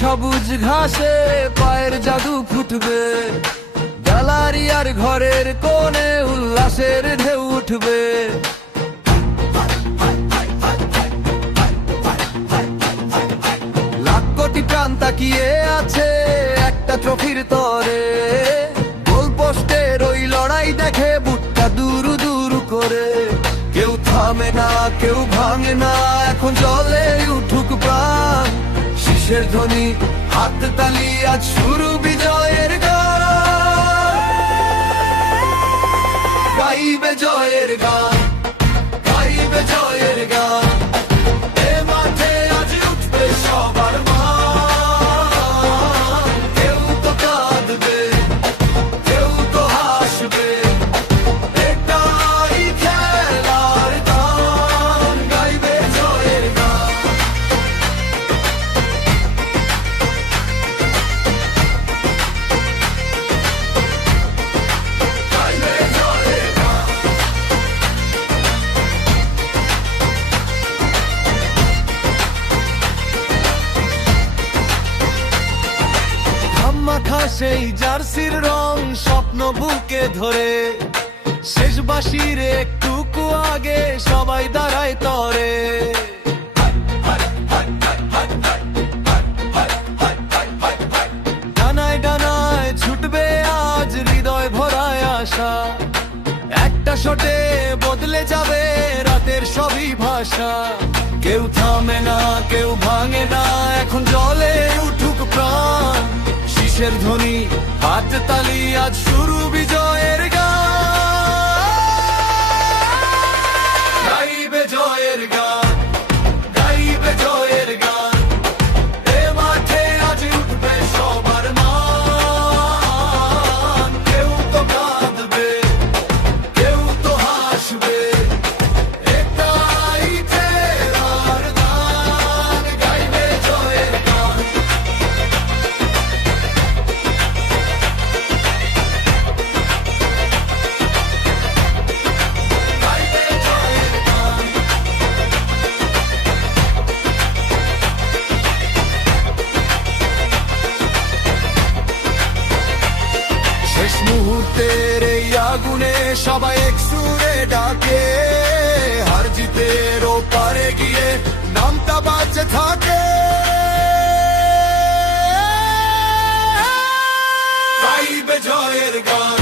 সবুজ ঘাসে পায়ের জাদু ফুটবে, গ্যালারিয়ার ঘরের কোণে উল্লাসের ঢেউ উঠবে। লাখ কোটি প্রাণ তাকিয়ে আছে একটা ট্রফির তরে, গোল পোস্টের ওই লড়াই দেখে বুকটা দুরু দুরু করে। কেউ থামে না, কেউ ভাঙে না, এখন জলে উঠুক প্রাণ। শীষের ধ্বনি, হাত তালি, আজ শুরু বিজয়ের গান। গাইবে জয়ের গান, গাইবে জয়ের গান। এ মাঠে আজ উঠবে সবার মান। কেউ তো কাঁদবে, কেউ তো হাসবে, এটাই খেলার গান। গাইবে জয়ের গান। গাইবে জয়ের গান। মাখা সেই জার্সির রং স্বপ্ন বুকে ধরে, শেষ বাঁশির একটুকু আগে সবাই দাঁড়ায় তরে। ডানায় ডানায় ছুটবে আজ হৃদয় ভরায় আশা, একটা শটে বদলে যাবে রাতের সবই ভাষা। কেউ থামে না, কেউ ভাঙে না, এখন জলে উঠুক প্রাণ। শীষের ধ্বনি, হাত তালি, আজ শুরু বিজয়ের গান। গাইবে জয়ের গান, গাইবে জয়ের গান। এ মাঠে আজ উঠবে সবার মান। কেউ তো কাঁদবে, কেউ তো হাসবে, এটাই খেলার গান। গাইবে জয়ের গান। গাইবে জয়ের গান। শেষ মুহূর্তের এই আগুনে সবাই এক সুরে ডাকে, হার জিতের ওপারে গিয়ে নামটা বাজে থাকে। গাইবে জয়ের গান।